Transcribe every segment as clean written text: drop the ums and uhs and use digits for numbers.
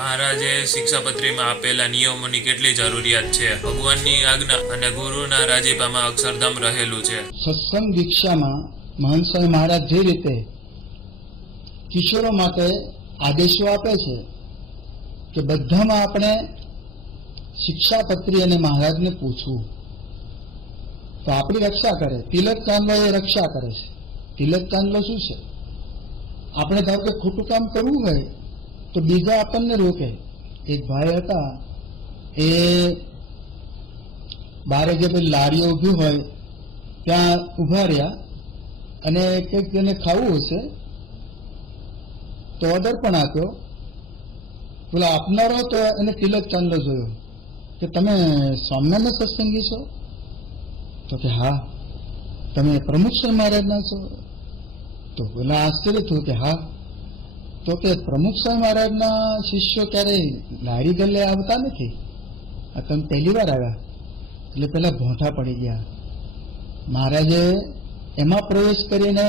મહારાજે શિક્ષાપત્રીમાં આપેલા નિયમોની કેટલી જરૂરિયાત છે? ભગવાનની આજ્ઞા અને ગુરુના રાજીપામાં અક્ષરધામ રહેલું છે. સત્સંગ દીક્ષામાં મહંત સ્વામી મહારાજ જે રીતે કિશોરો માટે આદેશો આપે છે કે બધામાં આપણે શિક્ષાપત્રી અને મહારાજને પૂછવું તો આપણી રક્ષા કરે. તિલક ચાંદલો એ રક્ષા કરે છે. તિલક ચાંદલો શું છે? આપણે ધારો કે ખોટું કામ કરવું હોય તો બીજા આપણને રોકે. એક ભાઈ હતા, એ બારે જે પેલી લારીઓ ઊભી હોય ત્યાં ઊભા રહ્યા અને કંઈક તેને ખાવું હશે તો ઓર્ડર પણ આપ્યો. પેલા આપનારો તો એને તિલક ચાંદલો જોયો કે તમે સ્વામિનારાયણ સત્સંગી છો? તો કે હા. તમે પ્રમુખ સ્વામી મહારાજના છો? તો પેલા આશ્ચર્ય થયું કે હા. તો કે પ્રમુખ સ્વામી મહારાજના શિષ્યો ક્યારેય લારી ગલ્લે આવતા નથી, આ તમે પહેલી વાર આવ્યા. એટલે પેલા ભોંઠા પડી ગયા. મહારાજે એમાં પ્રવેશ કરીને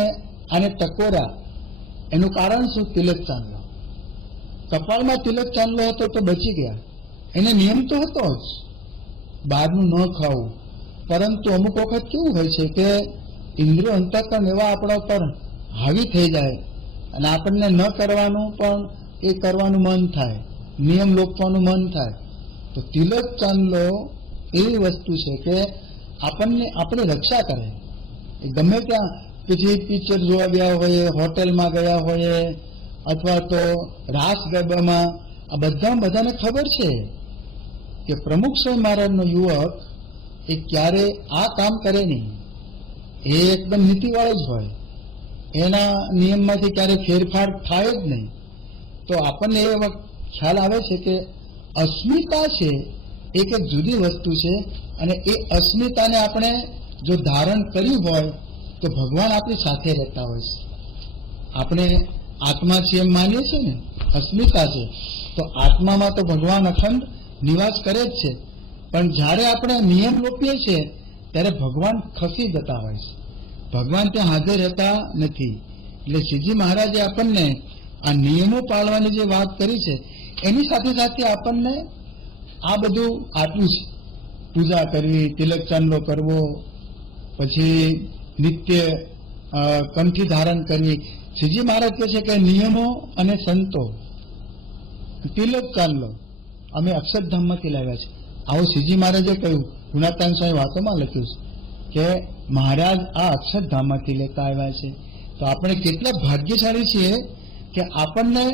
આને ટકોરા. એનું કારણ શું? તિલક ચાંદલો. કપાળમાં તિલક ચાંદલો હતો તો બચી ગયા. એને નિયમ તો હતો જ બહારનું ન ખાવું, પરંતુ અમુક વખત કેવું હોય છે કે ઇન્દ્રિયો અંતઃકરણ એવા આપણા ઉપર હાવી થઈ જાય અને આપણને ન કરવાનું પણ એ કરવાનું મન થાય, નિયમ લોપવાનું મન થાય. તો તિલક ચાંદલો એવી વસ્તુ છે કે આપણને આપણે રક્ષા કરે. એ ગમે ત્યાં પછી પિક્ચર જોવા ગયા હોય, હોટેલમાં ગયા હોય અથવા તો રાસ ગરબામાં, આ બધાને ખબર છે કે પ્રમુખ સ્વામી મહારાજનો યુવક એ ક્યારે આ કામ કરે નહીં. એ એકદમ નીતિવાળો જ હોય, એના નિયમમાંથી ક્યારે ફેરફાર થાય જ નહીં. તો આપણને એ વખત ખ્યાલ આવે છે કે અસ્મિતા છે એક જુદી વસ્તુ છે અને એ અસ્મિતાને આપણે જો ધારણ કર્યું હોય તો ભગવાન આપણી સાથે રહેતા હોય છે. આપણે આત્મા છે એમ માનીએ છીએ ને, અસ્મિતા છે, તો આત્મામાં તો ભગવાન અખંડ નિવાસ કરે જ છે. પણ જ્યારે આપણે નિયમ લોપીએ છીએ ત્યારે ભગવાન ખસી જતા હોય છે, ભગવાન ત્યાં હાજર રહેતા નથી. એટલે શ્રીજી મહારાજે આપણને આ નિયમો પાળવાની જે વાત કરી છે એની સાથે સાથે આપણને આ બધું આટલું છે. પૂજા કરવી, તિલક ચાંદલો કરવો, પછી નિત્ય કંઠી ધારણ કરવી. શ્રીજી મહારાજ કહે છે કે નિયમો અને સંતો, તિલક ચાંદલો અમે અક્ષરધામમાંથી લાવ્યા છે. આવું શ્રીજી મહારાજે કહ્યું. ગુણાતાન સ્વામી વાતોમાં લખ્યું છે કે મહારાજ આ અક્ષરધામમાંથી લેતા આવ્યા છે. તો આપણે કેટલા ભાગ્યશાળી છીએ કે આપણને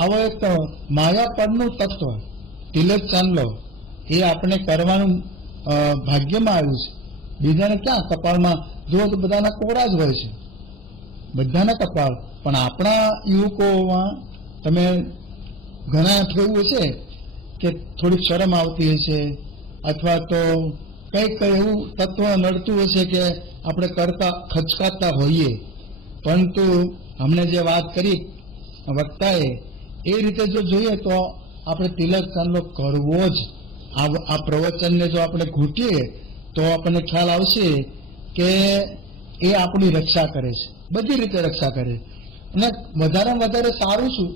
આવો એક માયા પરનું તત્વ તિલક ચાંદલો એ આપણે કરવાનું ભાગ્યમાં આવ્યું છે. બીજાને ક્યાં કપાળમાં જુઓ તો બધાના કોરા જ હોય છે, બધાના કપાળ. પણ આપણા યુવકોમાં તમે ઘણા થયું હશે કે થોડીક શરમ આવતી હશે અથવા તો કંઈક એવું તત્વ નડતું હશે કે આપણે કરતા ખચકાતા હોઈએ. પરંતુ હમણે જે વાત કરી વક્તાએ એ રીતે જો જોઈએ તો આપણે તિલક ચાંદલો કરવો જ. આ પ્રવચનને જો આપણે ઘૂંટીએ તો આપણને ખ્યાલ આવશે કે એ આપણી રક્ષા કરે છે, બધી રીતે રક્ષા કરે. અને વધારેમાં વધારે સારું શું?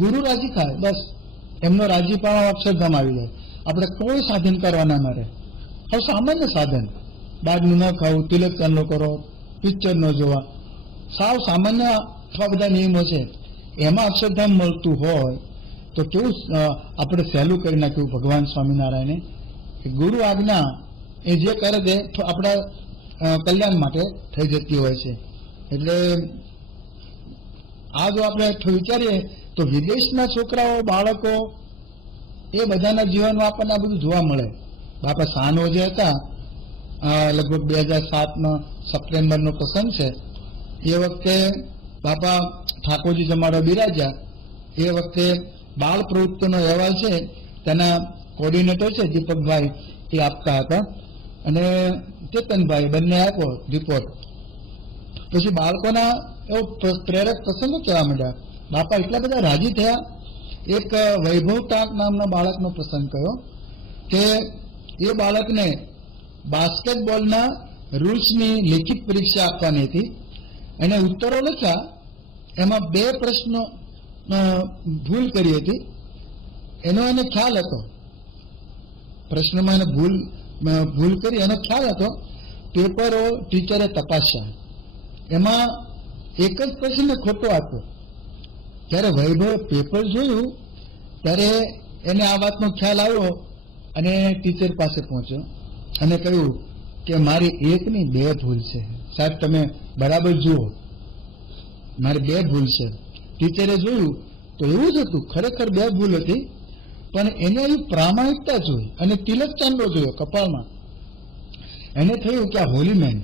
ગુરુ રાજી થાય, બસ એમનો રાજીપામાં અક્ષરધામ આવી જાય. આપણે કોઈ સાધન કરવાના ન રહે. હવે સામાન્ય સાધન, બહારનું ન ખાવું, તિલક ચાંદલો કરો, પિક્ચર ન જોવા, સાવ સામાન્ય આટલા બધા નિયમો છે. એમાં અક્ષરધામ મળતું હોય તો કેવું આપણે સહેલું કરી નાખ્યું ભગવાન સ્વામિનારાયણે. ગુરુ આજ્ઞા એ જે કરે તે આપણા કલ્યાણ માટે થઈ જતી હોય છે. એટલે આ જો આપણે વિચારીએ તો વિદેશના છોકરાઓ, બાળકો એ બધાના જીવનમાં આપણને આ બધું જોવા મળે. બાપા સાનો જે હતા, લગભગ 2007 સપ્ટેમ્બરનો પ્રસંગ છે. એ વખતે બાપા ઠાકોરજી જમાડો બિરાજ્યા. એ વખતે બાળ પ્રવૃત્તિનો અહેવાલ છે, તેના કોર્ડિનેટર છે દીપકભાઈ, એ આપતા હતા અને ચેતનભાઈ બંને આપ્યો રિપોર્ટ. પછી બાળકોના એવો પ્રેરક પ્રસંગો કહેવા માંડ્યા. બાપા એટલા બધા રાજી થયા. એક વૈભવતા નામના બાળકનો પ્રસંગ કયો કે એ બાળકને બાસ્કેટબોલના રૂલ્સની લેખિત પરીક્ષા આપવાની હતી. એને ઉત્તરો લખ્યા, એમાં 2 પ્રશ્નો ભૂલ કરી હતી એનો એને ખ્યાલ હતો, પ્રશ્નમાં એને ભૂલ કરી એનો ખ્યાલ હતો. પેપરો ટીચરે તપાસ્યા, એમાં એક જ પ્રશ્ન ખોટો આપ્યો. જ્યારે વૈભવે પેપર જોયું ત્યારે એને આ વાતનો ખ્યાલ આવ્યો અને ટીચર પાસે પહોંચ્યો અને કહ્યું કે મારી એક નહીં 2 ભૂલ છે સાહેબ, તમે બરાબર જુઓ, મારી 2 ભૂલ છે. ટીચરે જોયું તો એવું જ હતું, ખરેખર 2 ભૂલ હતી, પણ એને એવી પ્રામાણિકતા જોઈ અને તિલક ચાંદલો જોયો કપાળમાં. એને થયું કે આ હોલી મેન,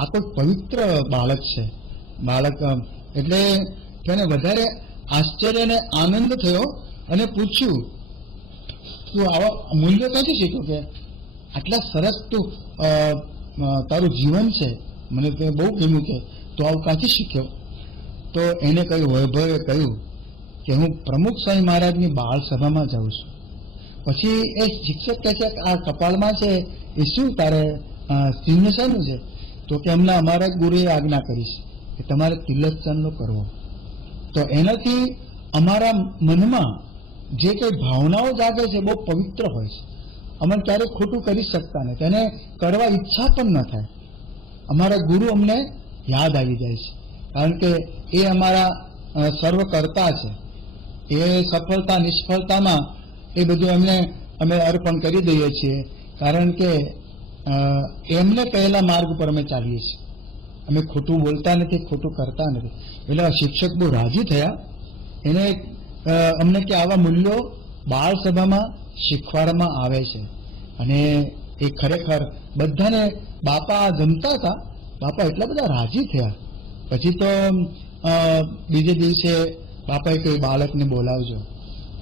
આ તો પવિત્ર બાળક છે. બાળક એટલે તેને વધારે આશ્ચર્ય અને આનંદ થયો અને પૂછ્યું તું આવા મૂલ્ય ક્યાંથી શીખ્યું, કે આટલા સરસ તું તારું જીવન છે, મને તો બહુ ગમ્યું, કે તું આવું ક્યાંથી શીખ્યો. તો એને કહ્યું, વૈભવે કહ્યું કે હું પ્રમુખ સ્વામી મહારાજની બાળ સભામાં જાઉં છું. પછી એ શિક્ષક કહે છે આ કપાળમાં છે એ શું તારે ચિહ્ન શાનું છે? તો કે અમને અમારા ગુરુએ આજ્ઞા કરી છે કે તમારે તિલક ચાંદલો કરવો. તો એનાથી અમારા મનમાં જે કંઈ ભાવનાઓ જાગે છે બહુ પવિત્ર હોય છે, અમે ક્યારેય ખોટું કરી શકતા નથી, એને કરવા ઈચ્છા પણ ન થાય. અમારા ગુરુ અમને યાદ આવી જાય છે, કારણ કે એ અમારા સર્વકર્તા છે. એ સફળતા નિષ્ફળતામાં એ બધું અમે અર્પણ કરી દઈએ છીએ, કારણ કે એમને કહેલા માર્ગ પર અમે ચાલીએ છીએ. અમે ખોટું બોલતા નથી, ખોટું કરતા નથી. એટલે શિક્ષક બહુ રાજી થયા. એને અમને કે આવા મૂલ્યો બાળ સભામાં શીખવાડવામાં આવે છે અને એ ખરેખર બધાને બાપા જમતા હતા. બાપા એટલા બધા રાજી થયા. પછી તો બીજે દિવસે બાપાએ કહ્યું બાળકને બોલાવજો,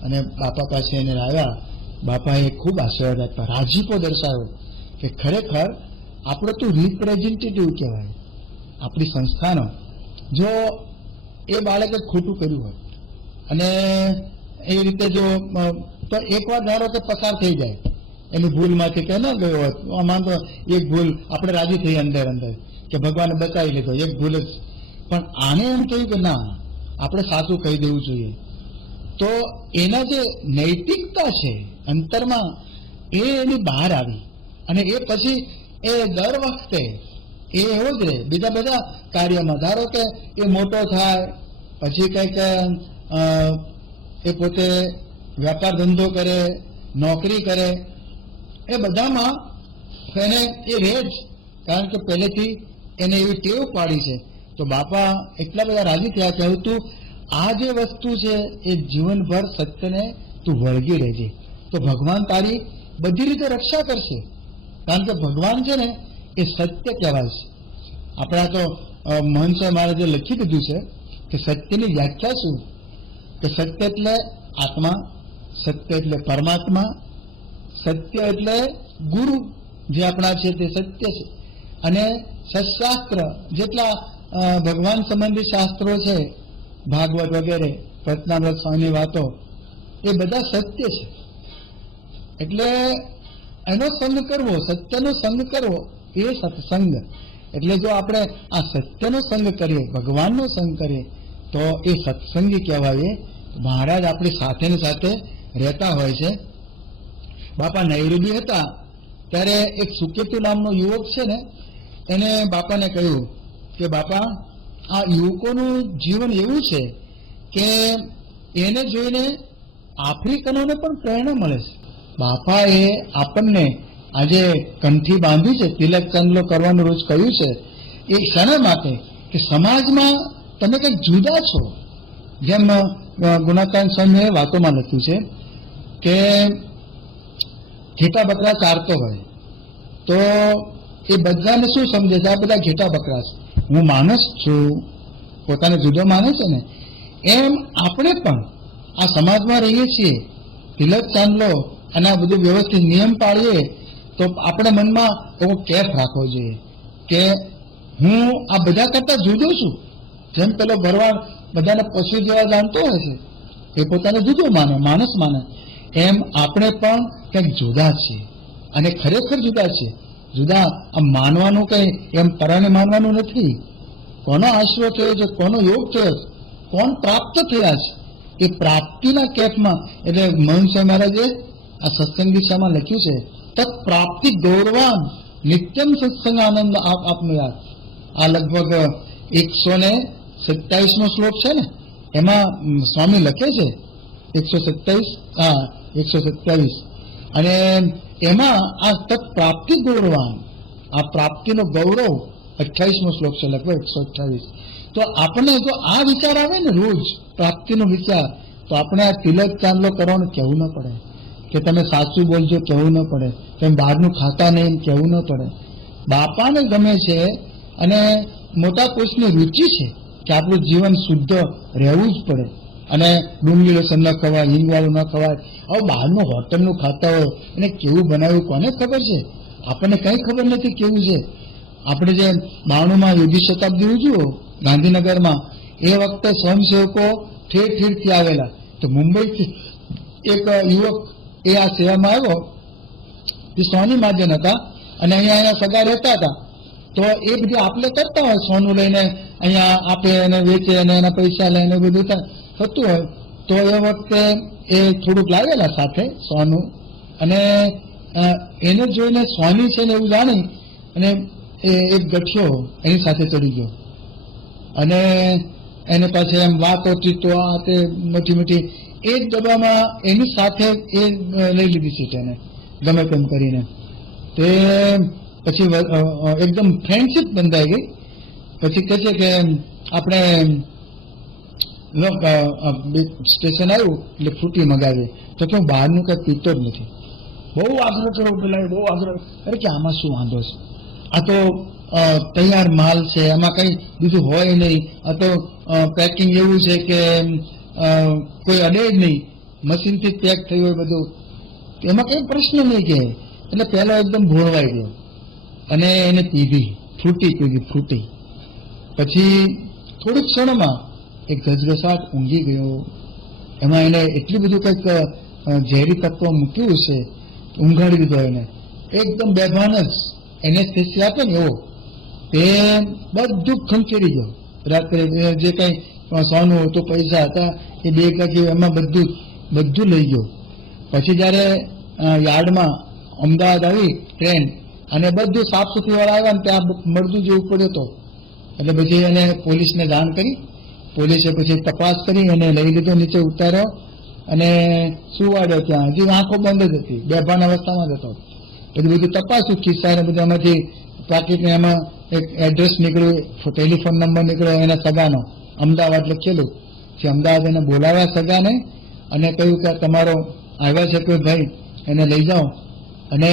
અને બાપા પાસે એને લાવ્યા. બાપાએ ખૂબ આશીર્વાદ આપ્યા, રાજીપો દર્શાવ્યો કે ખરેખર આપણો તો રિપ્રેઝેન્ટેટિવ કહેવાય આપણી સંસ્થાનો. જો એ બાળકે ખોટું કર્યું હોય અને એ રીતે જો તો એકવાર ધારો કે પસાર થઈ જાય એની ભૂલમાંથી કે ન ગયો હોત, આમાં તો એક ભૂલ આપણે રાજી થઈ અંદર કે ભગવાને બચાવી લીધો, એક ભૂલ જ. પણ આને એમ થયું કે ના, આપણે સાચું કહી દેવું જોઈએ. તો એના જે નૈતિકતા છે અંતરમાં એ એની બહાર આવી, અને એ પછી એ દર વખતે એ એવો જ રહે બીજા બધા કાર્યમાં. ધારો કે એ મોટો થાય પછી કંઈક એ પોતે વેપાર ધંધો કરે, નોકરી કરે, એ બધામાં એને એ રહે જ, કારણ કે પહેલેથી એને એવી ટેવ પાડી છે. તો બાપા એટલા બધા રાજી થયા કે હવે તું આ જે વસ્તુ છે એ જીવનભર સત્યને તું વળગી રહેજે, તો ભગવાન તારી બધી રીતે રક્ષા કરશે. કારણ કે ભગવાન છે ને એ સત્ય કહેવાય છે. આપણા તો મહંત સાહેબ મહારાજે લખી દીધું છે કે સત્યની વ્યાખ્યા શું, કે સત્ય એટલે આત્મા, સત્ય એટલે પરમાત્મા, સત્ય એટલે ગુરુ જે આપણા છે તે સત્ય છે, અને સત્શાસ્ત્ર જેટલા ભગવાન સંબંધી શાસ્ત્રો છે, ભાગવત વગેરે, પ્રજ્ઞામૃત સ્વામીની વાતો, એ બધા સત્ય છે. એટલે એનો સંગ કરવો, સત્યનો સંગ કરવો એ સત્સંગ. એટલે જો આપણે આ સત્યનો સંગ કરીએ, ભગવાનનો સંગ કરીએ, તો એ સત્સંગી કહેવાય. મહારાજ આપણી સાથે ને સાથે રહેતા હોય છે. બાપા નૈઋબી હતા ત્યારે એક સુકેતુ નામનો યુવક છે ને, એને બાપાને કહ્યું કે બાપા આ યુવકોનું જીવન એવું છે કે એને જોઈને આફ્રિકનોને પણ પ્રેરણા મળે છે. બાપાએ આપણને આજે કંઠી બાંધી છે, તિલક ચાંદલો કરવાનું રોજ કહ્યું છે, એ શાના માટે કે સમાજમાં તમે કંઈક જુદા છો. જેમ ગુણાકાંત સ્વામીએ વાતોમાં લખ્યું છે કે ઘેટા બકરા ચારતો હોય તો એ બધાને શું સમજે છે, આ બધા ઘેટા બકરા છે, હું માણસ છું, પોતાને જુદો માને છે ને, એમ આપણે પણ આ સમાજમાં રહીએ છીએ. તિલક ચાંદલો અને આ બધું વ્યવસ્થિત નિયમ પાળીએ તો આપણે મનમાં એવો કેફ રાખવો જોઈએ કે હું આ બધા કરતા જુદો છું. જેમ પેલો ભરવાડ બધાને પશુ જેવા જાણતો હોય છે, એ પોતાને જુદો માને, માણસ માને, એમ આપણે પણ કંઈક જુદા છીએ અને ખરેખર જુદા છીએ. જુદા આમ માનવાનું કંઈ એમ પરાને માનવાનું નથી. કોનો આશરો થયો છે, કોનો યોગ થયો છે, કોણ પ્રાપ્ત થયા છે, એ પ્રાપ્તિના કેફમાં, એટલે મહંત સ્વામી મહારાજે આ સત્સંગ દીક્ષામાં લખ્યું છે, તત પ્રાપ્તિ ગૌરવાન નિત્યમ સત્સંગ આનંદ આપનુયાત. આ લગભગ 127નો શ્લોક છે ને, એમાં સ્વામી લખે છે 127, અને એમાં આ તત પ્રાપ્તિ ગૌરવાન, આ પ્રાપ્તિનો ગૌરવ 28મો શ્લોક છે, લગભગ 128. તો આપણે જો આ વિચાર આવે ને રોજ પ્રાપ્તિનો વિચાર, તો આપણે આ તિલક ચાંદલો કરવાનું કહેવું ન પડે, કે તમે સાચું બોલજો કહેવું ન પડે, તમે બહારનું ખાતા નહીં કહેવું ન પડે. બાપાને ગમે છે અને મોટા પુરુષની રુચિ છે કે આપણું જીવન શુદ્ધ રહેવું જ પડે, અને ડુંગળી લસણ ન ખવાય, હિંગવાળું ન ખવાય. હવે બહારનું હોટલનું ખાતા હોય એને કેવું બનાવ્યું કોને ખબર છે? આપણને કંઈ ખબર નથી કેવું છે. આપણે જે 92માં યોગી શતાબ્દી ઉજવ્યો ગાંધીનગરમાં, એ વખતે સ્વયંસેવકો ઠેર ઠેરથી આવેલા. તો મુંબઈથી એક યુવક એ આ સેવામાં આવ્યો, એ સોની મહાજન હતા અને અહીંયા સગા રહેતા હતા. તો એ બધી આપણે કરતા હોય, સોનું લઈને અહીંયા આપે અને વેચે અને એના પૈસા લઈને બધું થતું હોય. તો એ વખતે એ થોડુંક લાવેલા સાથે સોનું, અને એને જોઈને સોની છે ને એવું જાણી અને એ એક ગઠિયો એની સાથે ચડી ગયો, અને એને પાછી એમ વાતો ચીતો આ તે મોટી મોટી એ જ ડબ્બામાં એની સાથે એ લઈ લીધી સીટ એને ગમે તેમ કરીને. તે પછી એકદમ ફ્રેન્ડશીપ બંધાઈ ગઈ. પછી કહે છે કે આપણે સ્ટેશન આવ્યું એટલે ફ્રૂટી મગાવી, તો કે હું બહારનું કંઈ પીતો જ નથી. બહુ આગ્રહ કરો પેલા, બહુ આગ્રહ. અરે કે આમાં શું વાંધો છે, આ તો તૈયાર માલ છે, એમાં કંઈ બીજું હોય નહીં, આ તો પેકિંગ એવું છે કે કોઈ અડે જ નહીં, મશીનથી જ પેક થયું હોય બધું, એમાં કંઈ પ્રશ્ન નહીં કે. એટલે પહેલો એકદમ ભોળવાઈ ગયો અને એને પીધી, ફ્રૂટી પીધી, ફ્રૂટી. પછી થોડીક ક્ષણમાં એક ગજગસાટ ઊંઘી ગયો. એમાં એને એટલું બધું કંઈક ઝેરી તત્વ મૂક્યું છે, ઊંઘાડી દીધો એને એકદમ બેભાન જ, એનેસ્થેસિયા આપે ને એવો. તે બધું ખંખેરી ગયો. રાત્રે જે કંઈ સોનું હતું, પૈસા હતા, એ બે કાકી એમાં બધું લઈ ગયો. પછી જ્યારે યાર્ડમાં અમદાવાદ આવી ટ્રેન, અને બધું સાફ સુથરી વાળા આવ્યા ને ત્યાં મળતું જેવું પડ્યો હતો. એટલે પછી એને પોલીસને જાણ કરી. પોલીસે પછી તપાસ કરી, એને લઈ લીધો, નીચે ઉતાર્યો અને સુવાડ્યો. ત્યાં હજી આંખો બંધ જ હતી, બેભાન અવસ્થામાં જ હતો. પછી બધું તપાસ્યું, ખિસ્સા ને બધું એમાંથી પાકીટને, એમાં એક એડ્રેસ નીકળ્યું, ટેલિફોન નંબર નીકળ્યો એના સગાનો, અમદાવાદ લખેલું. પછી અમદાવાદ એને બોલાવ્યા સગાને અને કહ્યું કે તમારો આવ્યા છે કોઈ ભાઈ, એને લઈ જાઓ. અને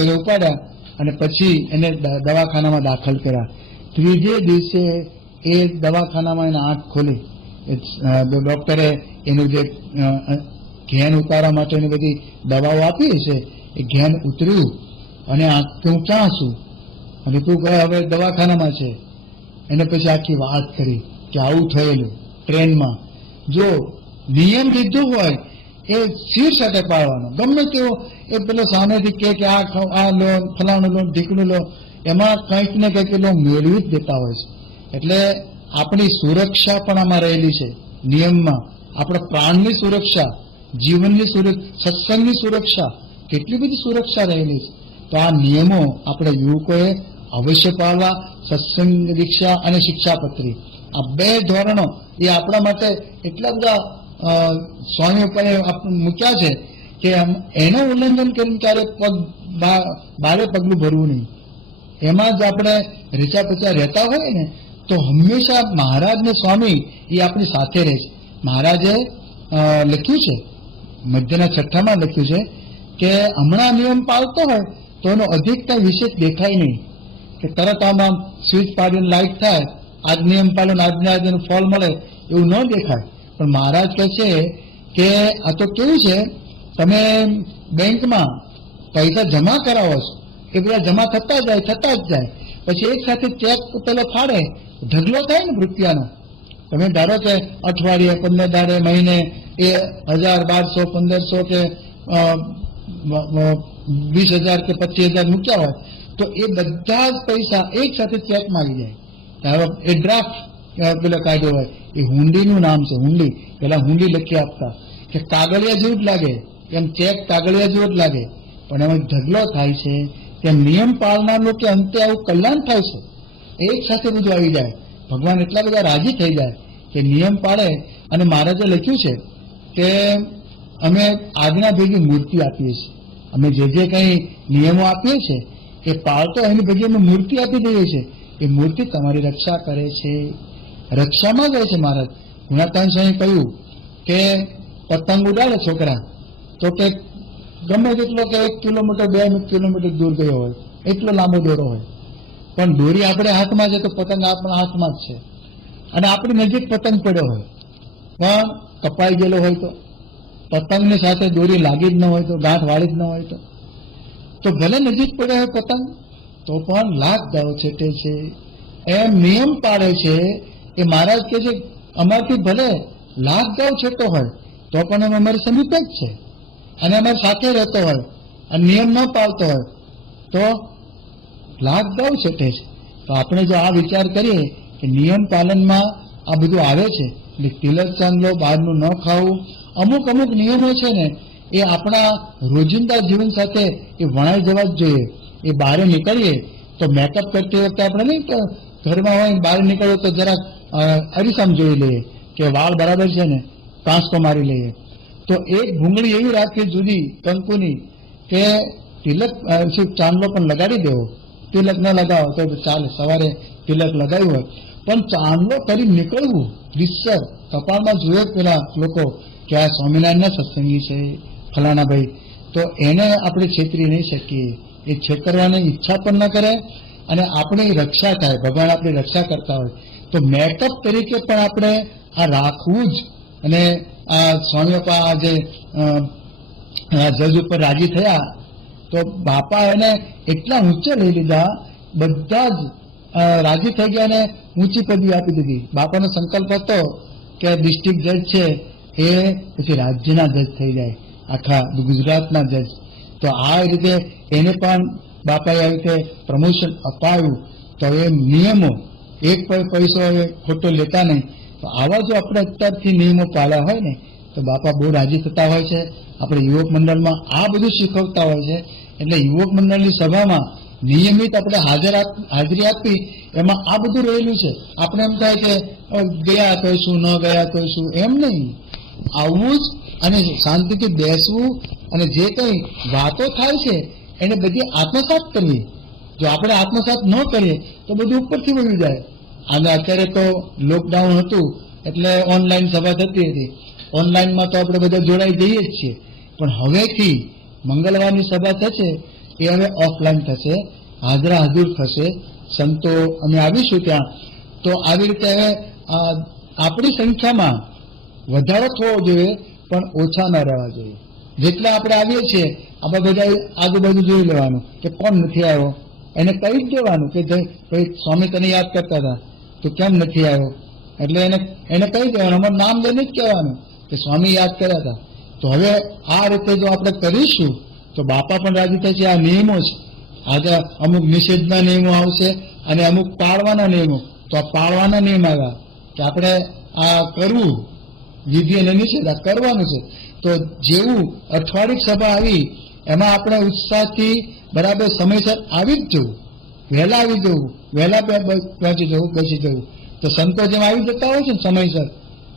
એ ઉપાડ્યા અને પછી એને દવાખાનામાં દાખલ કર્યા. ત્રીજે દિવસે એ દવાખાનામાં એના આંખ ખોલી. ડોક્ટરે એનું જે ઘેન ઉતારવા માટેની બધી દવાઓ આપી છે, એ ઘેન ઉતર્યું અને આંખ હું ક્યાં છું અને તું હવે દવાખાનામાં છે. એને પછી આખી વાત કરી કે આવું થયેલું ટ્રેનમાં. જો નિયમ લીધું હોય એ શીર સાથે પાડવાનો, ગમે તેવો એ પેલો સામેથી કે આ લો, ફલાણું લો, ઢીકણું લો, એમાં કંઈક ને કંઈક એ મેળવી જ દેતા હોય છે. એટલે આપણી સુરક્ષા પણ આમાં રહેલી છે નિયમમાં. આપણા પ્રાણની સુરક્ષા, જીવનની સુરક્ષા, સત્સંગની સુરક્ષા, કેટલી બધી સુરક્ષા રહેલી છે. તો આ નિયમો આપણે યુવકોએ અવશ્ય પાળવા. સત્સંગ દીક્ષા અને શિક્ષાપત્રી, આ બે ધોરણો એ આપણા માટે એટલા બધા સ્વામી ઉપર મૂક્યા છે કે એનું ઉલ્લંઘન કરીને ક્યારે બારે પગલું ભરવું નહીં. એમાં જ આપણે રીચા પચા રહેતા હોય ને, તો હંમેશા મહારાજ ને સ્વામી એ આપણી સાથે રહે છે. મહારાજે લખ્યું છે, મધ્યના છઠ્ઠામાં લખ્યું છે કે હમણાં નિયમ પાળતો હોય તો એનો અધિકતા વિશેષ દેખાય નહીં, કે તરત આમાં સ્વિચ પાડીને લાઇટ થાય, આજ નિયમ પાડો ને આજને આજ એનું ફળ મળે એવું ન દેખાય. પણ મહારાજ કહે છે કે આ તો કેવું છે, તમે બેંકમાં પૈસા જમા કરાવો છો, એ બધા જમા થતા જ જાય, પછી એક સાથે ચેક પેલો ફાડે, ઢગલો થાય ને રૂપિયાનો. તમે ધારો કે અઠવાડિયે, 15 દાડે, મહિને એ 1000, 1200, 1500 કે 20,000 કે 25,000 મૂક્યા હોય, તો એ બધા જ પૈસા એક સાથે ચેકમાં આવી જાય. એ ડ્રાફ્ટ પેલો કાઢ્યો હોય, એ હુંડીનું નામ છે. હુંડી પેલા હુંડી લખી આપતા કે કાગળિયા જેવું જ લાગે, એમ ચેક કાગળિયા જેવો જ લાગે, પણ એમાં ઢગલો થાય છે. તેમ નિયમ પાળનારનું કે અંતે આવું કલ્યાણ થાય છે. એક સાથે બધું આવી જાય. ભગવાન એટલા બધા રાજી થઈ જાય કે નિયમ પાળે. અને મહારાજે લખ્યું છે કે અમે આજ્ઞા ભેગી મૂર્તિ આપીએ છીએ. અમે જે જે કંઈ નિયમો આપીએ છીએ એ પાળતો એની ભેગી અમે મૂર્તિ આપી દઈએ છીએ. એ મૂર્તિ તમારી રક્ષા કરે છે. રક્ષામાં જાય છે. મહારાજ ગુણાતાન સ્વામી કહ્યું કે પતંગ ઉડાડે છોકરા તો કે ગમે તેટલો કે 1 કિલોમીટર 2 કિલોમીટર દૂર ગયો હોય, એટલો લાંબો દોરો હોય, પણ દોરી આપણે હાથમાં છે તો પતંગ આપણા હાથમાં જ છે. અને આપણી નજીક પતંગ પડ્યો હોય પણ કપાઈ ગયેલો હોય તો, પતંગની સાથે દોરી લાગી જ ન હોય તો, ગાંઠ વાળી જ ન હોય તો ભલે નજીક પડ્યો હોય પતંગ તો પણ લાખ દાવ છેટે છે. એમ નિયમ પાડે છે. એ મહારાજ કે છે અમારથી ભલે લાખ દાવ છેટો હોય તો પણ એમ અમારી સમીપ જ છે અને અમારી સાથે રહેતો હોય અને નિયમ ન પાળતો હોય તો લાખ દાવ છેટે છે. તો આપણે જો આ વિચાર કરીએ કે નિયમ પાલનમાં આ બધું આવે છે, એટલે તિલક ચાંદલો, બહારનું ન ખાવું, અમુક નિયમો છે ને એ આપણા રોજિંદા જીવન સાથે એ વણાઈ જવા જ જોઈએ. એ બહાર નીકળીએ તો મેકઅપ કરતી વખતે આપણે નહીં કે ઘરમાં હોય બહાર નીકળીએ તો જરાક અરીસામ જોઈ લઈએ કે વાળ બરાબર છે ને, કાંસકો મારી લઈએ. તો એક ભૂંગળી એવી રાખવી જુદી કંકુની કે તિલક ચાંદલો પણ લગાડી દેવો. તિલક ન લગાવો તો ચાલે, સવારે તિલક લગાવ્યું હોય પણ ચાંદલો કરી નીકળવું રીતસર. કપાળમાં જોયે પેલા લોકો કે આ સ્વામિનારાયણના સત્સંગી છે ફલાણા ભાઈ, તો એને આપણે છેતરી નહીં શકીએ. એ છેતરવાની ઈચ્છા પણ ન કરે અને આપણી રક્ષા થાય. ભગવાન આપણી રક્ષા કરતા હોય તો મેકઅપ તરીકે પણ આપણે આ રાખવું જ. અને આ સ્વામી બાપા આજે જજ ઉપર રાજી થયા તો બાપા એને એટલા ઊંચે લઈ લીધા, બધા જ રાજી થઈ ગયા અને ઊંચી પદવી આપી દીધી. બાપાનો સંકલ્પ હતો કે ડિસ્ટ્રિક્ટ જજ છે એ પછી રાજ્યના જજ થઈ જાય, આખા ગુજરાતના જજ. તો આ રીતે એને પણ બાપાએ આવી રીતે પ્રમોશન અપાવ્યું. તો એ નિયમો એક પણ પૈસો ખોટો લેતા નહીં. તો આવા જો આપણે અત્યારથી નિયમો પાળ્યા હોય ને તો બાપા બહુ રાજી થતા હોય છે. આપણે યુવક મંડળમાં આ બધું શીખવતા હોય છે. એટલે યુવક મંડળની સભામાં નિયમિત આપણે હાજરી આપી, એમાં આ બધું રહેલું છે. આપણે એમ થાય કે ગયા તો શું, ન ગયા તો શું, એમ નહીં. આવવું જ અને શાંતિથી બેસવું અને જે કંઈ વાતો થાય છે એને બધી આત્મસાત કરવી. જો આપણે આત્મસાત ન કરીએ તો બધું ઉપરથી વળ્યું જાય. અને અત્યારે તો લોકડાઉન હતું એટલે ઓનલાઈન સભા થતી હતી. ઓનલાઈનમાં તો આપણે બધા જોડાઈ જઈએ જ છીએ, પણ હવેથી મંગળવારની સભા થશે એ હવે ઓફલાઈન થશે, હાજરા હાજર થશે. સંતો અમે આવીશું ત્યાં. તો આવી રીતે હવે આપણી સંખ્યામાં વધારો થવો જોઈએ પણ ઓછા ન રહેવા જોઈએ. જેટલા આપણે આવીએ છીએ આપણે બધા આજુબાજુ જોઈ લેવાનું કે કોણ નથી આવ્યો, એને કહી જ દેવાનું કે ભાઈ સ્વામી તને યાદ કરતા હતા તો કેમ નથી આવ્યો. એટલે એને કહી દેવાનું, અમારું નામ લઈને જ કહેવાનું કે સ્વામી યાદ કર્યા હતા. તો હવે આ રીતે જો આપણે કરીશું તો બાપા પણ રાજી થશે. આ નિયમો છે. આજે અમુક નિષેધના નિયમો આવશે અને અમુક પાળવાના નિયમો. તો આ પાળવાના નિયમ આવ્યા કે આપણે આ કરવું, વિધિ અને નિષેધ આ કરવાનું છે. તો જેવું અઠવાડિક સભા આવી એમાં આપણે ઉત્સાહથી બરાબર સમયસર આવી જ જવું, વહેલા આવી જવું, વહેલા પહોંચી જવું, બેસી જવું. તો સંતો જેમ આવી જતા હોય છે ને સમયસર,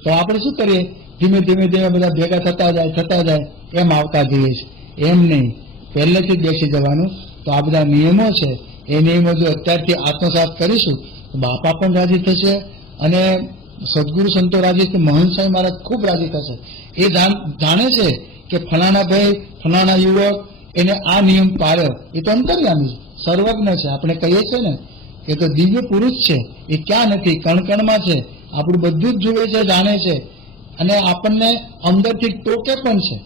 તો આપણે શું કરીએ, ધીમે ધીમે બધા ભેગા થતા જાય એમ આવતા જઈએ છીએ. એમ નહીં, પહેલેથી જ બેસી જવાનું. તો આ બધા નિયમો છે એ નિયમો જો અત્યારથી આત્મસાત કરીશું તો બાપા પણ રાજી થશે અને સદગુરુ સંતો રાજી થશે. મહંત સાહેબ મહારાજ ખૂબ રાજી થશે. એ જાણે છે કે ફલાણા ભાઈ, ફલાણા યુવક એને આ નિયમ પાળ્યો. એ તો અંતર્યામી છે, સર્વજ્ઞ છે. આપણે કહીએ છીએ ને એ તો દિવ્ય પુરુષ છે. એ ક્યાં નથી, કણકણમાં છે. આપણું બધું જ જુએ છે, જાણે છે અને આપણને અંદરથી ટોકે પણ છે.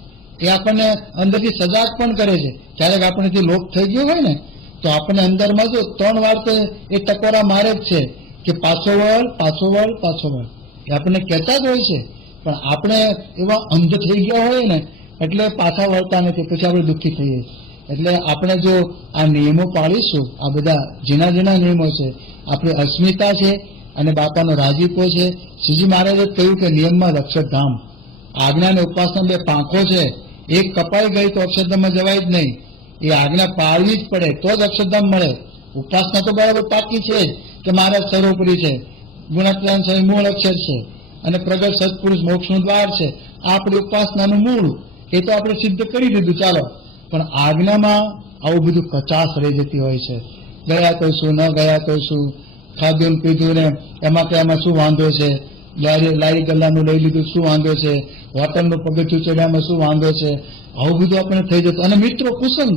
એ આપણને અંદરથી સજાગ પણ કરે છે. ક્યારેક આપણનેથી લોપ થઈ ગયો હોય ને તો આપણને અંદરમાં જો 3 વાર તો એ ટકોરા મારે જ છે કે પાછો વળ, પાછો વળ, પાછો વળ. એ આપણને કહેતા જ હોય છે, પણ આપણે એવા અંધ થઈ ગયા હોય ને એટલે પાછા વળતા નથી, પછી આપણે દુઃખી થઈએ. એટલે આપણે જો આ નિયમો પાળીશું, આ બધા જેના નિયમો છે, આપણી અસ્મિતા છે અને બાપાનો રાજીપો છે. શ્રીજી મહારાજે કહ્યું કે નિયમમાં જ અક્ષરધામ. આજ્ઞા અને ઉપાસના બે પાંખો છે. એક કપાઈ ગઈ તો અક્ષરધામમાં જવાય જ નહીં. એ આજ્ઞા પાળવી જ પડે તો જ અક્ષરધામ મળે. ઉપાસના તો બરાબર પાકી છે જ કે મહારાજ સર્વોપરી છે, ગુણાત્યાન સ્વામી મૂળ અક્ષર છે અને પ્રગટ સત્પુરુષ મોક્ષનું દ્વાર છે. આ આપણી ઉપાસનાનું મૂળ, એ તો આપણે સિદ્ધ કરી દીધું, ચાલો. પણ આજ્ઞામાં આવું બધું કચાશ રહી જતી હોય છે. ગયા તો શું, ન ગયા તો શું, ખાધું ને પીધું ને એમાં કે એમાં શું વાંધો છે, લારી ગલ્લાનું લઈ લીધું શું વાંધો છે, હોટલનું પગથિયું ચડ્યામાં શું વાંધો છે, આવું બધું આપણે થઈ જતું. અને મિત્રો કુસંગ,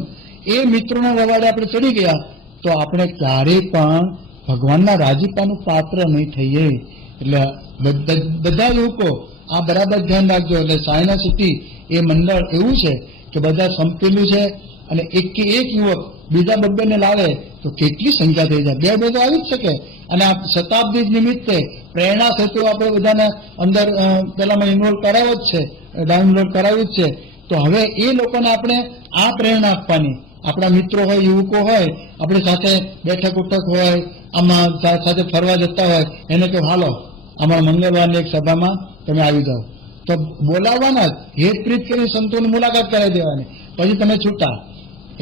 એ મિત્રોના રવાડે આપણે ચડી ગયા તો આપણે ક્યારેય પણ ભગવાનના રાજીપાનું પાત્ર નહીં થઈએ. એટલે બધા લોકો આ બરાબર ધ્યાન રાખજો. એટલે સાયના સિટી એ મંડળ એવું છે કે બધા સંપેલું છે અને એક યુવક બીજા બબ્બેને લાવે તો કેટલી સંખ્યા થઈ જાય, બે તો આવી જ શકે. અને આ શતાબ્દી નિમિત્તે પ્રેરણા સેતુ આપણે બધાને અંદર પેલામાં ઇન્વોલ્વ કરાવ્યો જ છે, ડાઉનલોડ કરાવ્યું જ છે. તો હવે એ લોકોને આપણે આ પ્રેરણા આપવાની. આપણા મિત્રો હોય, યુવકો હોય, આપણી સાથે બેઠક ઉઠક હોય, આમાં સાથે ફરવા જતા હોય, એને કહો હાલો અમારા મંગળવારની એક સભામાં તમે આવી જાઓ. તો બોલાવવાના જ, હેત પ્રીત કરી સંતોની મુલાકાત કરાવી દેવાની, પછી તમે છૂટા.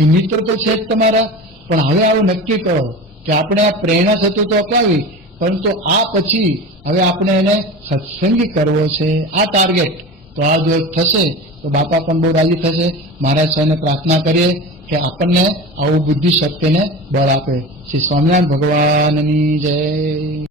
એ મિત્ર તો છે જ તમારા. પણ હવે આવું નક્કી કરો કે આપણે આ પ્રેરણા થતું તો અપાવી, પરંતુ આ પછી હવે આપણે એને સત્સંગી કરવો છે, આ ટાર્ગેટ. તો આ જો થશે તો બાપા પણ બહુ રાજી થશે. મહારાજ સાહેબને પ્રાર્થના કરીએ કે આપણને આવું બુદ્ધિ શક્તિને બળ આપે. શ્રી સ્વામિનારાયણ ભગવાનની જય.